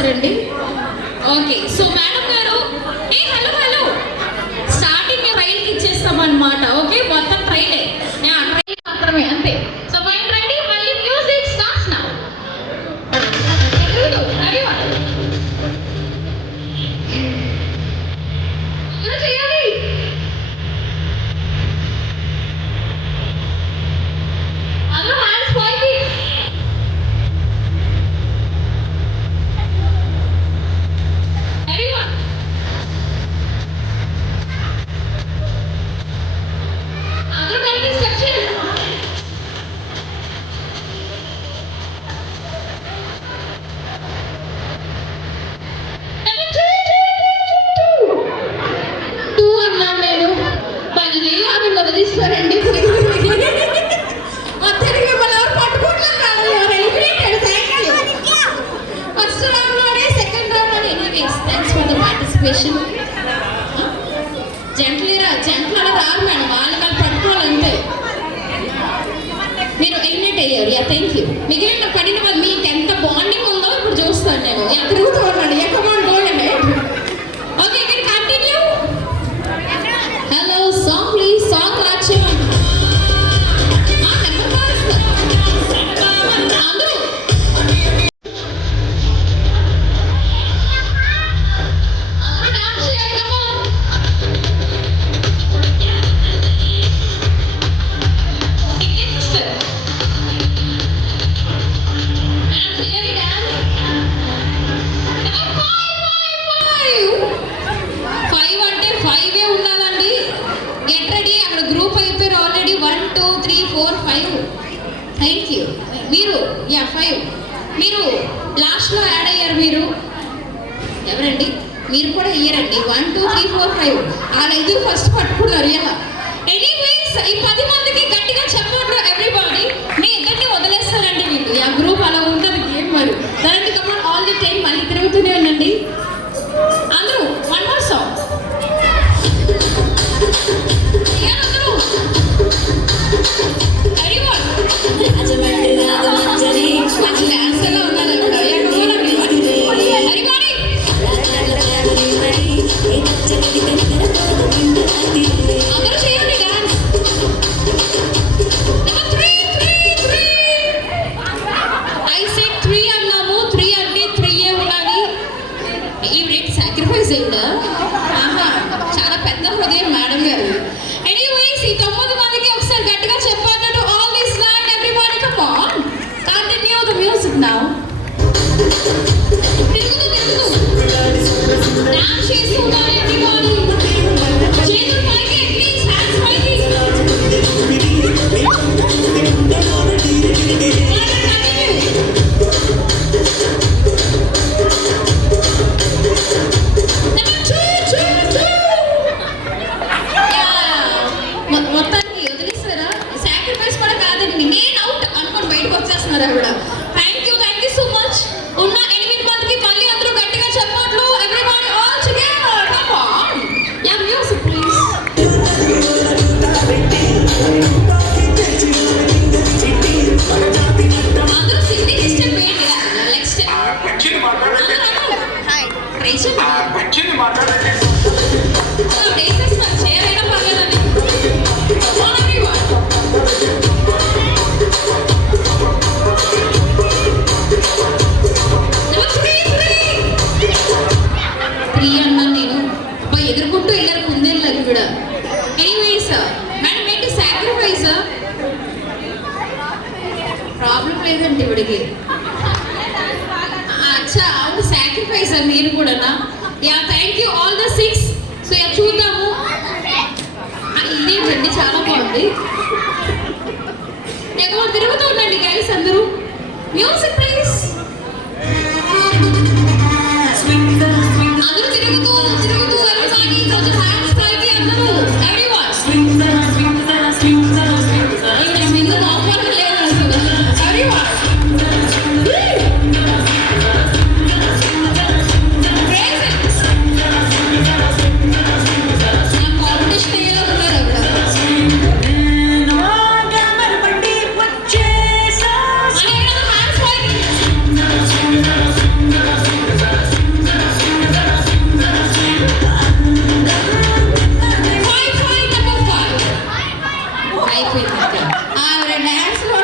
వచ్చేసారండి. Okay, so madam గారు hello hello starting ట్రైల్కి ఇచ్చేస్తామన్నమాట. ఓకే, మొత్తం ట్రైలే, ట్రైల్ మాత్రమే అంతే. సో ఫైన్ రెడీ, మళ్ళీ మ్యూజిక్ స్టార్ట్స్ నౌ. జంట్లీ రారు మేడం, వాళ్ళు పట్టుకోవాలంటే మీరు ఎలిమినేట్ అయ్యారు. Thank you. మిగిలిన పడిన వాళ్ళు మీకు ఎంత బాండింగ్ ఉందో ఇప్పుడు చూస్తాను నేను. తిరుగుతూ ఉన్నాడు ఎక్కమని gold. Okay, can continue. Hello, song please, song రాచేయమంట. అందరూ థ్యాంక్ యూ. మీరు 5 మీరు లాస్ట్లో యాడ్ అయ్యారు. మీరు ఎవరండి? మీరు కూడా అయ్యారండి. 1 2 3 4 5 వాళ్ళ 5 ఫస్ట్ పట్టుకున్నారు. ఎనీవేస్, ఈ 10 మందికి గట్టిగా చెప్పండి ఎవ్రీబడి. మీ ఇద్దరిని వదిలేస్తారండి వీళ్ళు. గ్రూప్ అలా ఉంటుంది గేమ్. మరి దానికి కమాన్ ఆల్ ది టైం మళ్ళీ తిరుగుతూనే ఉండండి అందరూ. One more song. అందరూ చాలా పెద్ద హృదయం మేడం గారు. ఎనీవేస్, ఈ 9 మందికి ఒకసారి గట్టిగా చెప్పాలి. To all this line everybody come on, continue the music now. Dance చేస్తూ ఉండాలి ఎవ్రీబడి. చేతులు పైకి, ప్లీజ్ హ్యాండ్స్ పైకి. మొత్తానికి వదిలేస్తారా? సాక్రిఫైస్ కూడా కాదండి, నేను అవుట్ అనుకోని బయటకు వచ్చేస్తున్నారు ఆవిడ. Thank you so much. ఉన్న 8 మందికి మళ్ళీ అందరూ గట్టిగా చెప్పట్లు. Everybody all together come on. Music please. అందరూ సింగింగ్ స్టెప్ వేయండి. నెక్స్ట్ స్టెప్ హాయ్ రేషన్ చేయడం పర్లేదండి. ఎదుర్కొంటూ వెళ్ళారు కుందేళ్ళకి కూడా. ఎనీవేస్ మేడం, ఏంటి సాక్రిఫైస్? ప్రాబ్లం లేదండి ఇవిడికి. అచ్చా, అవును సాక్రిఫైస్ మీరు కూడానా? Thank you all the 6. So చూద్దాము. ఇదేంటండి, చాలా బాగుంది. ఎక్కువ తిరుగుతూ ఉండండి గైస్ అందరూ. Music please. అందరూ తిరుగుతూ everybody కొంచెం హ్యాండ్స్ పైకి అందరూ. ఎవ్రీవన్ స్వింగ్ ఆఫర్ లేదు అసలు. ఎవ్రీవన్ కాంపిటీషన్ ఏదో ఉన్నారు అక్కడ. ఆవిడ డాన్స్ లో